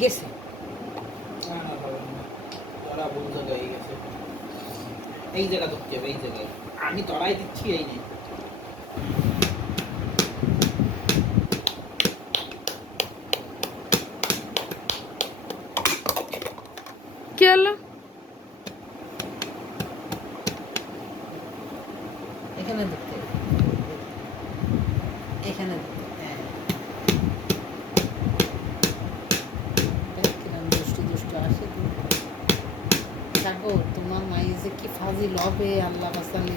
গেছে। না না বাবা না, তোরা ভুল জায়গায় গেছে। এই জায়গা ধরতে হবে, এই জায়গায় আমি তরাই দিচ্ছি, এই নেই। কি হলো? এখানে ধরতে হবে। এখানে ধরতে হবে। হ্যাঁ। দেখ কিরম দুষ্টু দুষ্টু আসে তুমি। থাকো, তোমার মাই যে কি ফাজিল হবে আল্লাহ বাঁচালে।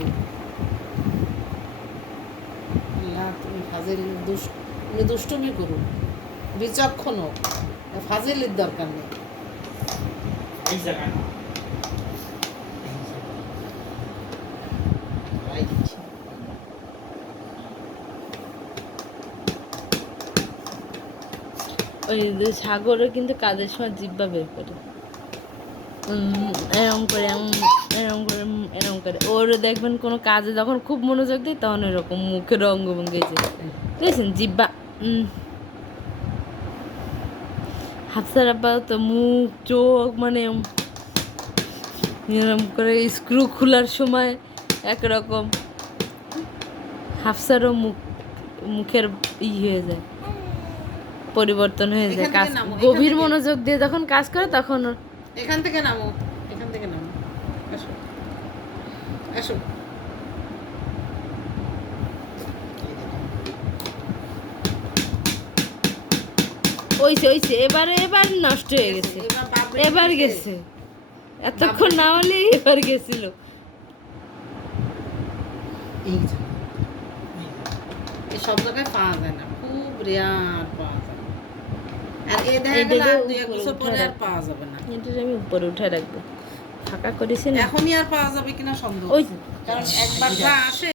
আল্লাহ তুমি ফাজিল তুমি দুষ্টুমি করো, বিচক্ষণ হোক, ফাজিলের দরকার নেই। এই জায়গা না, তরাই দিচ্ছি। ওই যে সাগরও কিন্তু কাজের সময় জিব্বা বের করে এরম করে এরম করে এরম করে। ওর দেখবেন কোনো কাজে যখন খুব মনোযোগ দেয় তখন এরকম মুখের অঙ্গভঙ্গি যে বুঝেছেন জিব্বা। হাফসার আব্বা তো মুখ চোখ মানে এরম করে স্ক্রু খোলার সময় একরকম, হাফসারও মুখের হয়ে যায়, পরিবর্তন হয়ে যায়। এখান থেকে কাজ নামো, এখান গভীর থেকে। মনোযোগ দিয়ে যখন কাজ করে তখন ওর এখান থেকে নামো, এখান থেকে নামো, আসো আসো। ওইছে এবার নষ্ট হয়ে গেছে, এবার গেছে, এতক্ষণ না হলে এবার গেছিল। এই জায়গা, এই সব জায়গায় পাওয়া যায় না, খুব রেয়ার পাওয়া যায়। আর এ দেখা গেল এইটাকে আর 2-1 উপরে বছর উঠে পরে আর রাখবো। পাওয়া যাবে না। এটা আমি উপরে উঠে রাখবো, ফাঁকা করেছি না এখনই আর পাওয়া যাবে কিনা সন্দেহ ওই আছে। কারণ একবার যা আসে